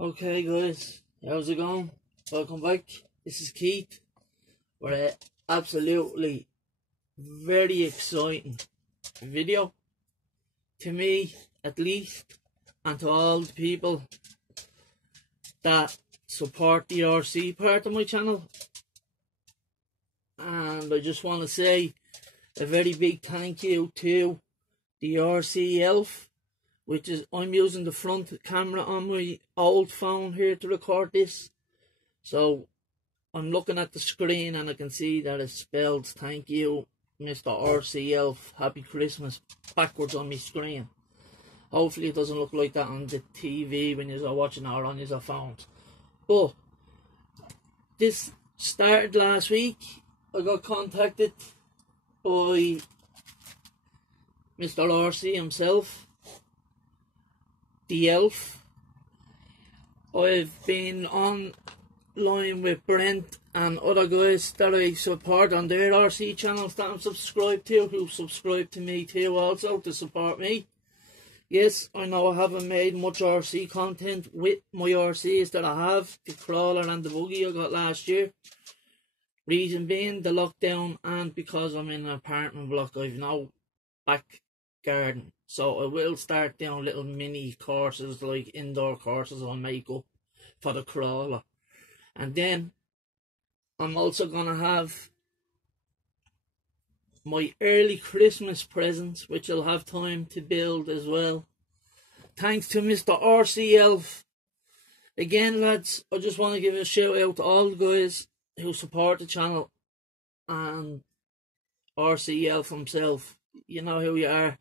Okay guys, how's it going? Welcome back. This is Keith for a absolutely very exciting video, to me at least, and to all the people that support the RC part of my channel. And I just want to say a very big thank you to the RC Elf, which is, I'm using the front camera on my old phone here to record this. So I'm looking at the screen and I can see that it spells thank you Mr. RC Elf, Happy Christmas, backwards on my screen. Hopefully it doesn't look like that on the TV when you're watching it or on your phones. But this started last week. I got contacted by Mr. RC himself, the Elf. I've been online with Brent and other guys that I support on their RC channels that I'm subscribed to, who subscribe to me too also to support me. Yes, I know I haven't made much RC content with my RCs that I have, the crawler and the buggy I got last year. Reason being the lockdown, and because I'm in an apartment block, I've no back garden. So I will start doing little mini courses, like indoor courses on makeup for the crawler. And then I'm also going to have my early Christmas presents, which I'll have time to build as well. Thanks to Mr. RC Elf. Again, lads, I just want to give a shout out to all the guys who support the channel, and RC Elf himself. You know who you are.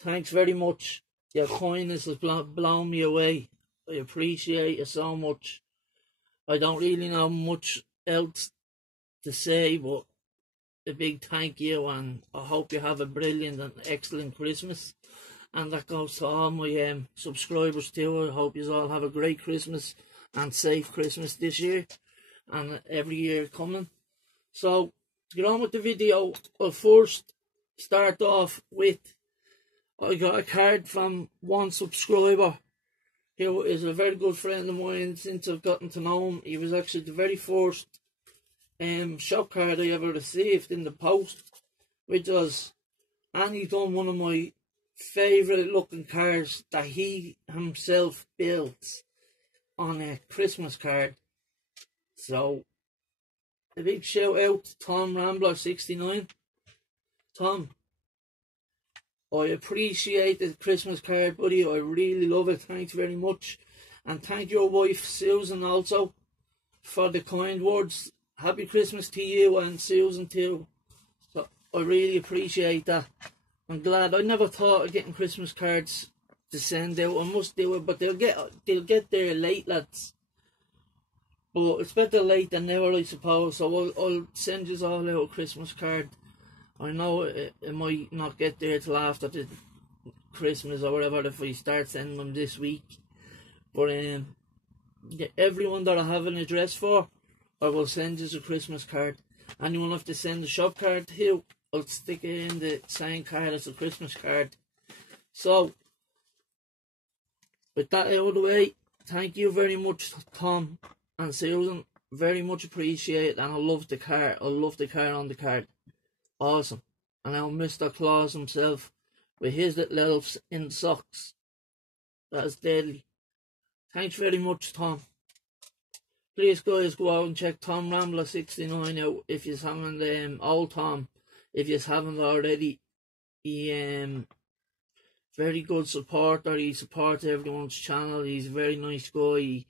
Thanks very much. Your kindness has blown me away. I appreciate it so much. I don't really know much else to say, but a big thank you, and I hope you have a brilliant and excellent Christmas. And that goes to all my subscribers too. I hope you all have a great Christmas and safe Christmas this year and every year coming. So to get on with the video, I'll first start off with, I got a card from one subscriber who is a very good friend of mine since I've gotten to know him. He was actually the very first shop card I ever received in the post, which was, and he done one of my favourite looking cards that he himself built on a Christmas card. So a big shout out to Tom Rambler 69. Tom, I appreciate the Christmas card, buddy. I really love it. Thanks very much. And thank your wife, Susan, also, for the kind words. Happy Christmas to you and Susan, too. So I really appreciate that. I'm glad. I never thought of getting Christmas cards to send out. I must do it, but they'll get there late, lads. But it's better late than never, I suppose. So I'll send you all out a Christmas card. I know it might not get there till after the Christmas or whatever if we start sending them this week. But everyone that I have an address for, I will send you a Christmas card. Anyone have to send a shop card to, I'll stick it in the same card as a Christmas card. So, with that out of the way, thank you very much, Tom and Susan. Very much appreciate, and I love the card. I love the card on the card. Awesome. And now Mr. Claus himself with his little elves in socks. That is deadly. Thanks very much, Tom. Please guys, go out and check Tom Rambler 69 out if you haven't, old Tom, if you haven't already. He very good supporter. He supports everyone's channel. He's a very nice guy.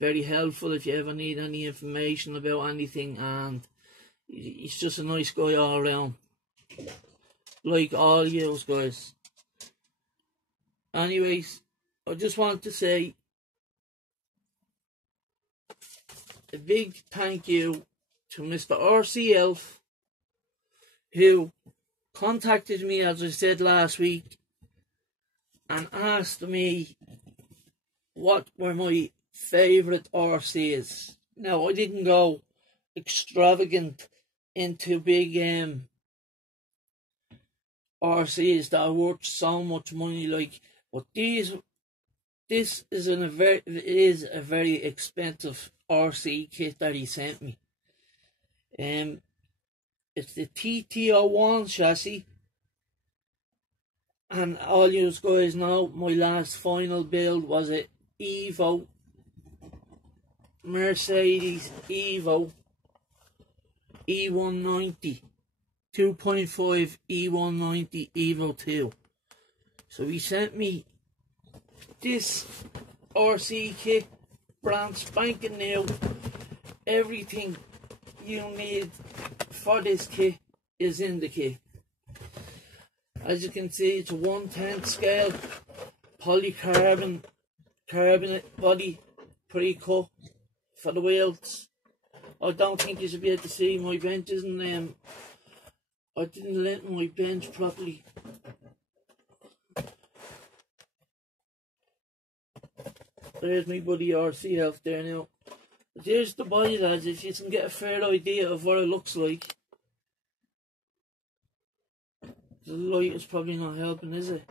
Very helpful if you ever need any information about anything, and he's just a nice guy all around, like all you guys. Anyways, I just want to say a big thank you to Mr. RC Elf, who contacted me, as I said last week, and asked me what were my favourite RCs. Now, I didn't go extravagant into big RCs that are worth so much money, like, but these This is a very expensive RC kit that he sent me. It's the TT01 chassis, and all you guys know, my last final build was a Mercedes Evo E190 2.5 E190 Evo 2. So he sent me this RC kit, brand spanking new. Everything you need for this kit is in the kit. As you can see, it's a 1/10 scale polycarbonate body pre-cut for the wheels. I don't think you should be able to see my benches, and I didn't let my bench properly. There's my buddy RC out there now. But there's the body, lads, if you can get a fair idea of what it looks like. The light is probably not helping, is it?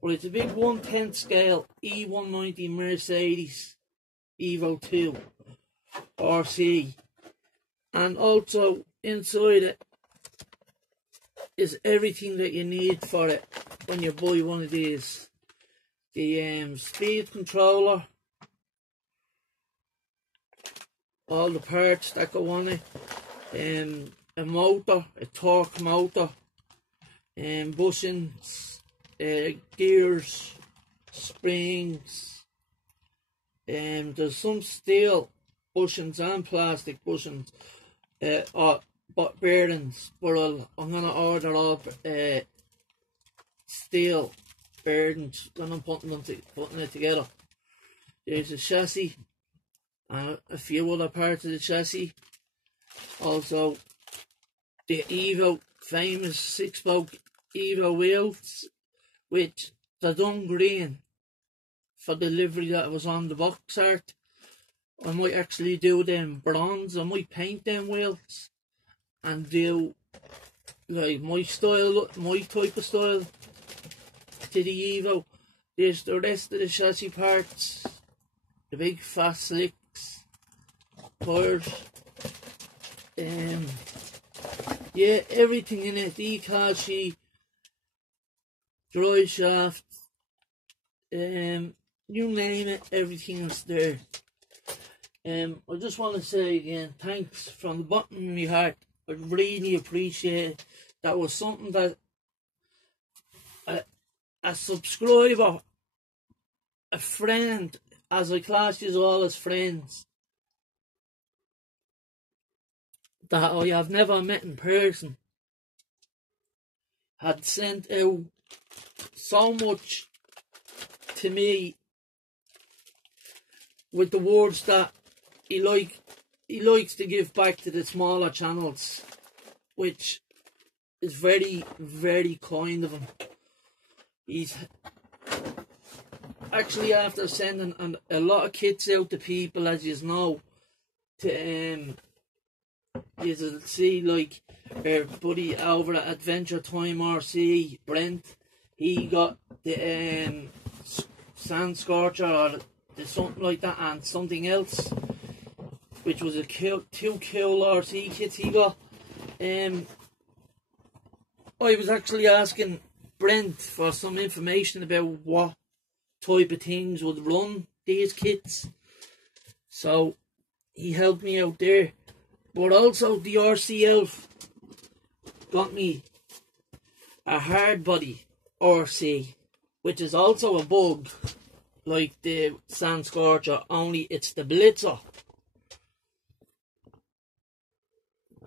But it's a big 1/10 scale E190 Mercedes Evo 2 RC. And also inside it is everything that you need for it when you buy one of these. The speed controller, all the parts that go on it, a motor, a torque motor, bushings, gears, springs, there's some steel bushings and plastic bushings, but bearings, but I'm going to order up steel bearings when I'm putting it together. There's a chassis and a few other parts of the chassis. Also the Evo, famous 6-spoke Evo wheels, which they're done green for the livery that was on the box art. I might actually do them bronze. I might paint them wheels and do like my style, my type of style to the Evo. There's the rest of the chassis parts, the big fat slicks, tires, yeah, everything in it, decal sheet, drive shaft, you name it, everything is there. I just want to say again, thanks from the bottom of my heart. I really appreciate it. That was something that a subscriber, a friend, as I class you all as friends, that I have never met in person, had sent out so much to me with the words that he likes to give back to the smaller channels, which is very, very kind of him. He's actually, after sending a lot of kits out to people, as you know, to you'll see like our buddy over at Adventure Time RC, Brent, he got the Sand Scorcher or the something like that, and something else, which was two cool RC kits he got. I was actually asking Brent for some information about what type of things would run these kits, so he helped me out there. But also the RC Elf got me a hard body RC, which is also a bug like the Sand Scorcher, only it's the Blitzer.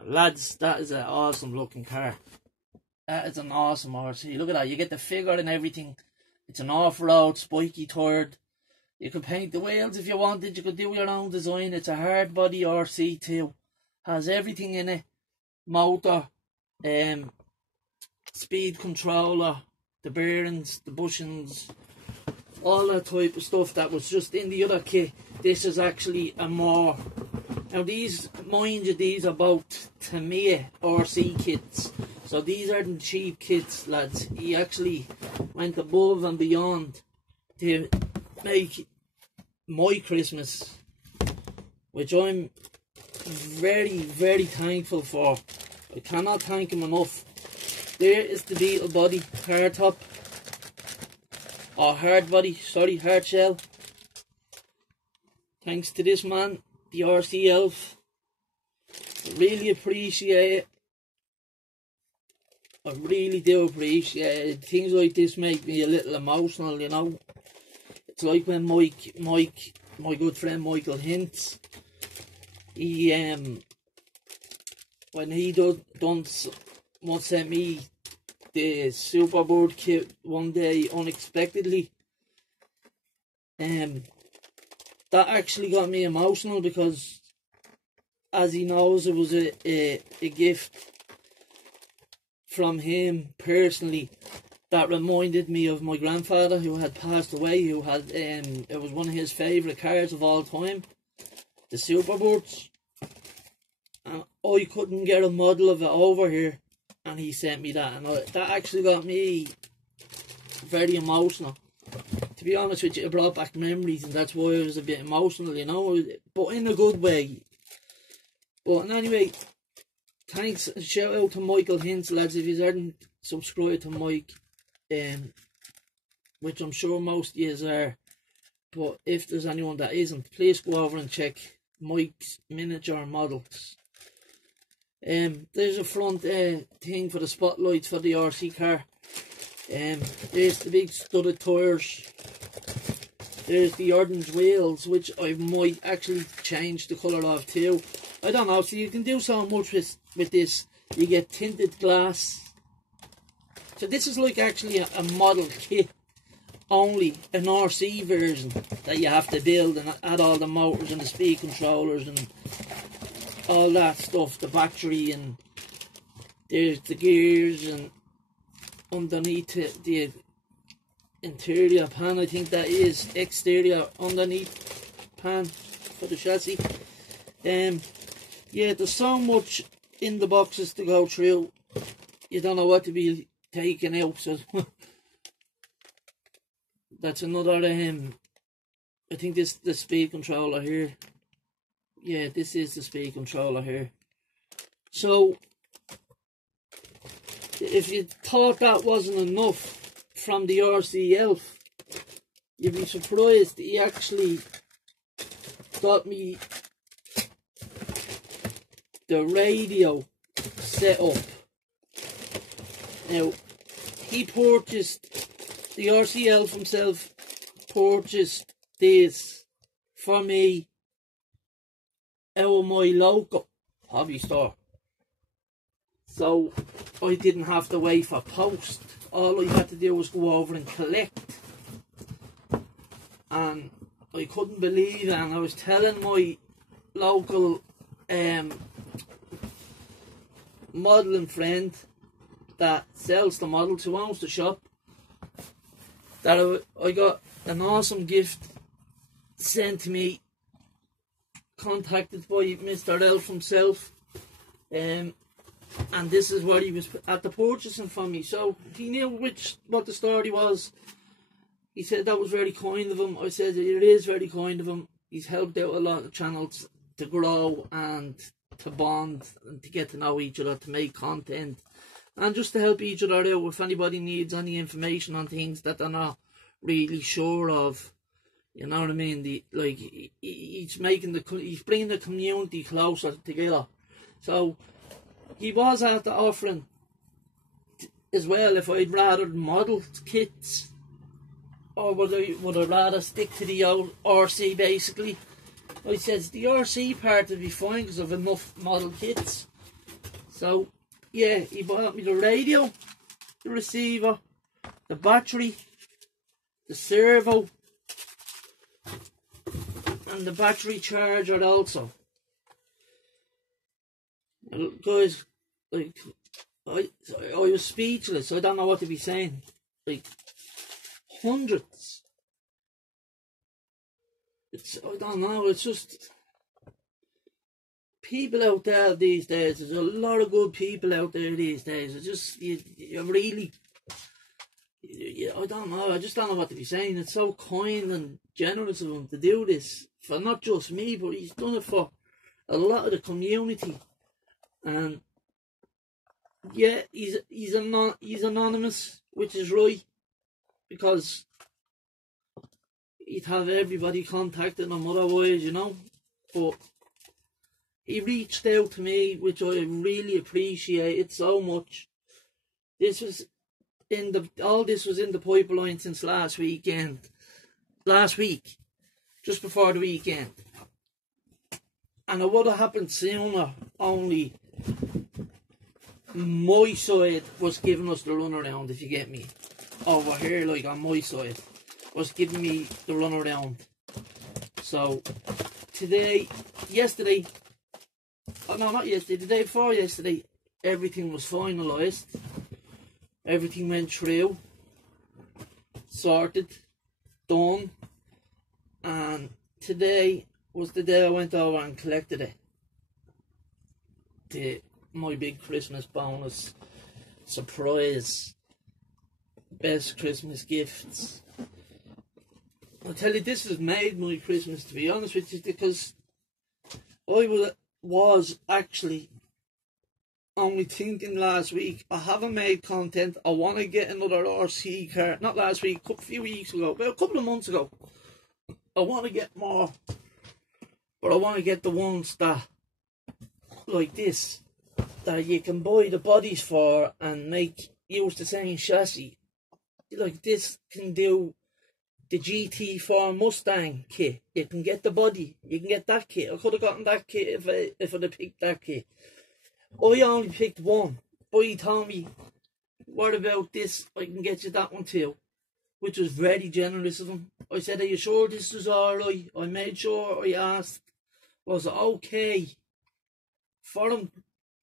Lads, that is an awesome looking car. That is an awesome RC. Look at that, you get the figure and everything. It's an off-road, spiky turd. You could paint the wheels if you wanted, you could do your own design. It's a hard body RC too. Has everything in it. Motor, speed controller, the bearings, the bushings, all that type of stuff that was just in the other kit. This is actually a more... Now these, mind you, these are both Tamiya RC kits. So these aren't cheap kits, lads. He actually went above and beyond to make my Christmas, which I'm very, very thankful for. I cannot thank him enough. There is the beetle body, hard top, or hard body, sorry, hard shell. Thanks to this man, the RC Elf. I really appreciate it. I really do appreciate it. Things like this make me a little emotional, you know. It's like when my good friend Michael Hintz, he when he once sent me the Superboard kit one day unexpectedly, that actually got me emotional, because as he knows, it was a gift from him personally that reminded me of my grandfather, who had passed away, who had it was one of his favourite cars of all time, the Superboards, and I couldn't get a model of it over here, and he sent me that, and that actually got me very emotional. To be honest with you, it brought back memories, and that's why I was a bit emotional, you know, but in a good way. But anyway, thanks, shout out to Michael Hintz, lads. If you haven't subscribed to Mike, which I'm sure most of you are, but if there's anyone that isn't, please go over and check Mike's miniature models. There's a front thing for the spotlights for the RC car. There's the big studded tyres. There's the orange wheels, which I might actually change the colour of too. I don't know, so you can do so much with this. You get tinted glass. So this is like actually a model kit, only an RC version that you have to build and add all the motors and the speed controllers and all that stuff, the battery, and there's the gears, and underneath the interior pan, I think that is exterior underneath pan for the chassis. Yeah, there's so much in the boxes to go through, you don't know what to be taking out. So that's another I think this the speed controller here. Yeah, this is the speed controller here. So if you thought that wasn't enough from the RC Elf, you'd be surprised he actually got me the radio set up. Now, he purchased, the RC Elf himself purchased this for me out of my local hobby store. So I didn't have to wait for post. All I had to do was go over and collect. And I couldn't believe it, and I was telling my local modelling friend that sells the models, who owns the shop, that I got an awesome gift sent to me, contacted by Mr. Elf himself, and this is what he was at the purchasing from me. So he knew what the story was. He said that was very kind of him. I said it is very kind of him. He's helped out a lot of channels to grow and to bond and to get to know each other, to make content, and just to help each other out if anybody needs any information on things that they're not really sure of. You know what I mean? He's bringing the community closer together. So he was after offering as well if I'd rather model kits, or would I rather stick to the old RC basically. I says the RC part would be fine because I've enough model kits. So yeah, he bought me the radio, the receiver, the battery, the servo, and the battery charger also. Guys, like, I was speechless. I don't know what to be saying. Like, hundreds. I don't know, it's just people out there these days. There's a lot of good people out there these days. It's just, you yeah, I don't know. I just don't know what to be saying. It's so kind and generous of him to do this for not just me, but he's done it for a lot of the community. And yeah, he's anonymous, which is right, because he'd have everybody contacting him otherwise, you know. But he reached out to me, which I really appreciated so much. This was all this was in the pipeline since last week, just before the weekend. And it would have happened sooner, only my side was giving us the runaround, if you get me. Over here, like on my side, was giving me the runaround. So, yesterday, oh no, not yesterday, the day before yesterday, everything was finalised. Everything went through, sorted, done, and today was the day I went over and collected it. My big Christmas bonus, surprise, best Christmas gifts. I'll tell you, this has made my Christmas, to be honest with you, because I was actually only thinking last week, I haven't made content. I want to get another RC car. Not last week, a few weeks ago, about a couple of months ago. I want to get more, but I want to get the ones that, like this, that you can buy the bodies for and use the same chassis. Like this can do the GT4 Mustang kit. You can get the body. You can get that kit. I could have gotten that kit if I'd have picked that kit. I only picked one, but he told me, what about this? I can get you that one too, which was very generous of him. I said, are you sure this is alright? I made sure I asked, was it okay for him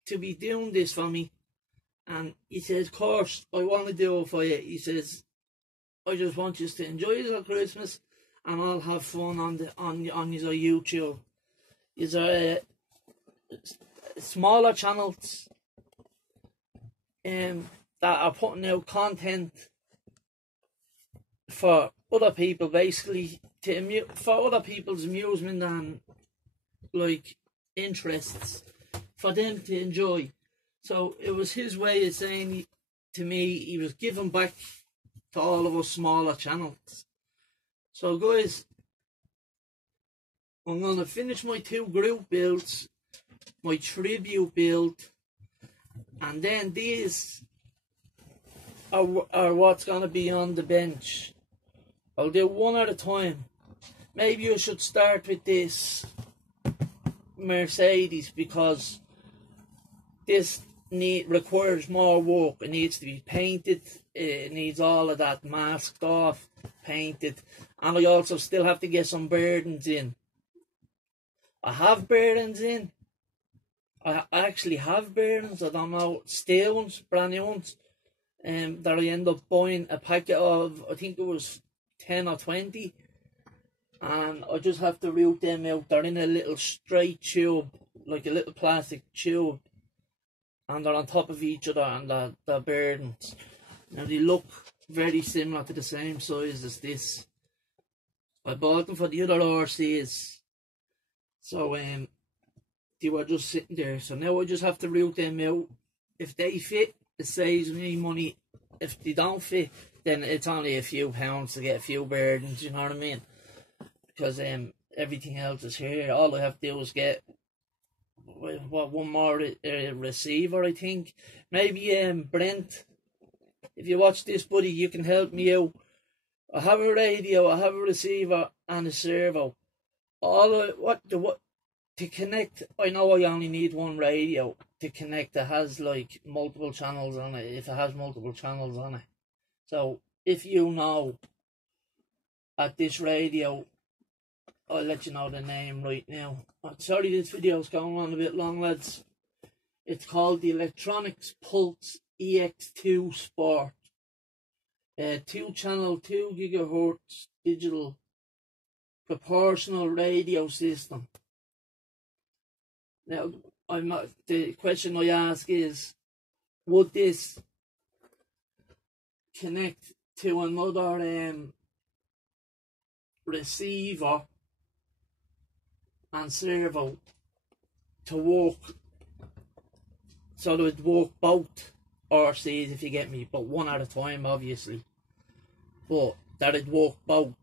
to be doing this for me? And he says, of course, I want to do it for you. He says, I just want you to enjoy it at Christmas, and I'll have fun on your YouTube. Is smaller channels that are putting out content for other people, basically for other people's amusement and like interests, for them to enjoy. So it was his way of saying to me he was giving back to all of us smaller channels. So guys, I'm going to finish my 2 group builds, my tribute build, and then these are what's going to be on the bench. I'll do one at a time. Maybe I should start with this Mercedes, because this requires more work. It needs to be painted. It needs all of that masked off, painted, and I also still have to get some bearings in. I have bearings in. I actually have bearings. I don't know, steel ones, brand new ones, that I end up buying a packet of. I think it was 10 or 20, and I just have to route them out. They're in a little straight tube, like a little plastic tube, and they're on top of each other, and they're bearings. Now they look very similar, to the same size as this. I bought them for the other RCs, so they were just sitting there. So now I just have to route them out. If they fit, it saves me money. If they don't fit, then it's only a few pounds to get a few bearings, you know what I mean? Because everything else is here. All I have to do is get one more receiver, I think. Maybe Brent, if you watch this, buddy, you can help me out. I have a radio, I have a receiver, and a servo. To connect, I know I only need one radio to connect that has like multiple channels on it, if it has multiple channels on it. So if you know at this radio, I'll let you know the name right now. Sorry, this video's going on a bit long, lads. It's called the Electronics Pulse EX2 Sport. 2-channel, 2 gigahertz digital proportional radio system. Now, the question I ask is, would this connect to another receiver and servo to work, so that it would work both RCs, if you get me, but one at a time obviously, but that it work both.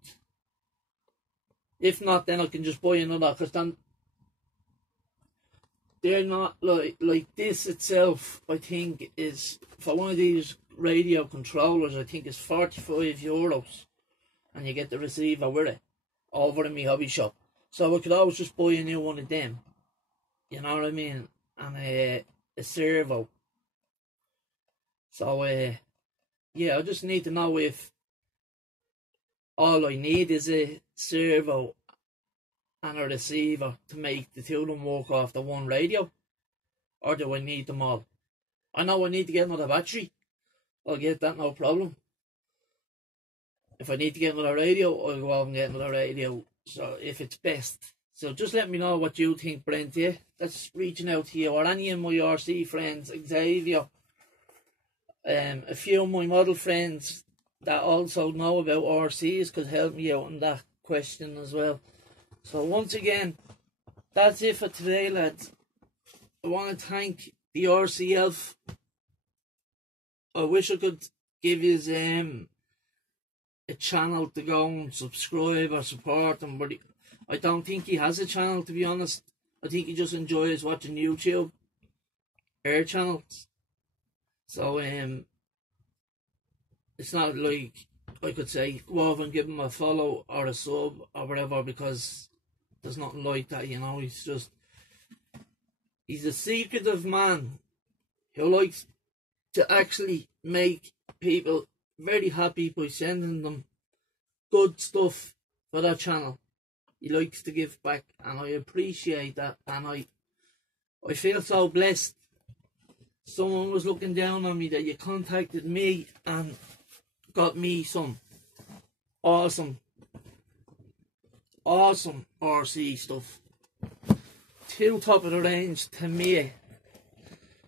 If not, then I can just buy another, because then they're not like this itself. I think is, for one of these radio controllers, I think is €45, and you get the receiver with it over in my hobby shop. So I could always just buy a new one of them, you know what I mean, and a servo. So yeah, I just need to know if all I need is a servo and a receiver to make the two of them work off the one radio, or do I need them all? I know I need to get another battery. I'll get that, no problem. If I need to get another radio, I'll go out and get another radio, so if it's best. So just let me know what you think, Brent. Yeah, that's reaching out to you, or any of my RC friends, Xavier, a few of my model friends that also know about RCs could help me out on that question as well. So once again, that's it for today, lads. I want to thank the RC Elf. I wish I could give you a channel to go and subscribe or support him, but I don't think he has a channel, to be honest. I think he just enjoys watching YouTube, air channels. So it's not like I could say go over and give him a follow or a sub or whatever, because there's nothing like that, you know. He's a secretive man who likes to actually make people very happy by sending them good stuff for their channel. He likes to give back, and I appreciate that, and I feel so blessed. Someone was looking down on me that you contacted me and got me some awesome RC stuff. Two top of the range to me.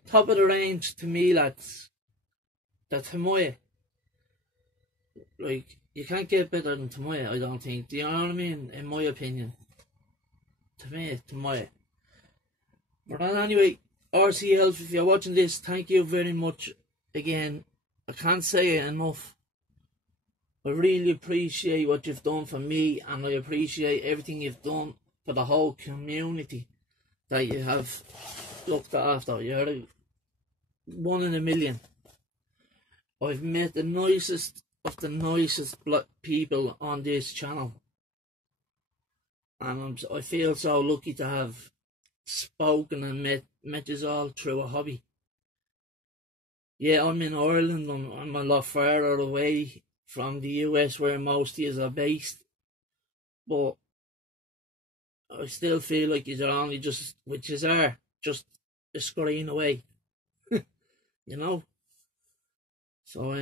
Top of the range to me, lads. The Tomoe. Like, you can't get better than Tomoe, I don't think. Do you know what I mean? In my opinion. To me, Tomoe. But anyway, RC Elf, if you're watching this, thank you very much again. I can't say it enough. I really appreciate what you've done for me, and I appreciate everything you've done for the whole community that you have looked after. You're one in a million. I've met the nicest of the nicest people on this channel, and I feel so lucky to have spoken and met us all through a hobby. Yeah, I'm in Ireland. I'm a lot farther away from the US, where most of you are based, but I still feel like you are only just, which is just a screen away. You know. So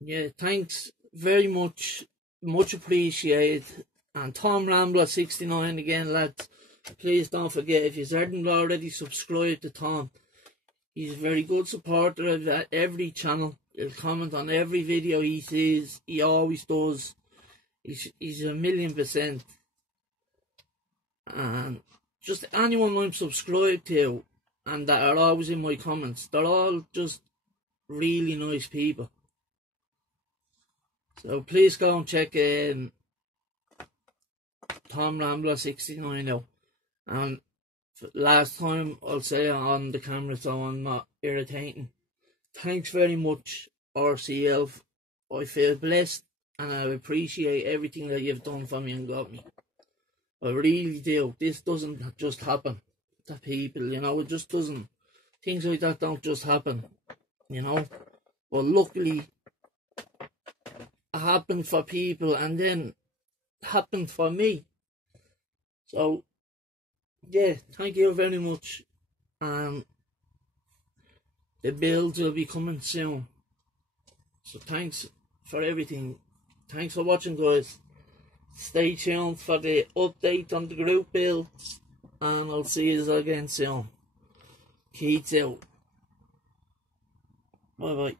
yeah, thanks very much appreciated. And Tom Rambler 69 again, lads. Please don't forget, if you haven't already subscribed to Tom, he's a very good supporter of every channel. He'll comment on every video he sees. He always does. He's 1,000,000%. And just anyone I'm subscribed to and that are always in my comments, they're all just really nice people. So please go and check Tom Rambler 69 out. And last time, I'll say it on the camera so I'm not irritating. Thanks very much, RC Elf. I feel blessed, and I appreciate everything that you've done for me and got me. I really do. This doesn't just happen to people, you know. It just doesn't. Things like that don't just happen, you know. But luckily, it happened for people, and then it happened for me. So, yeah, thank you very much. The builds will be coming soon. So thanks for everything. Thanks for watching, guys. Stay tuned for the update on the group builds, and I'll see you again soon. Keats out. Bye bye.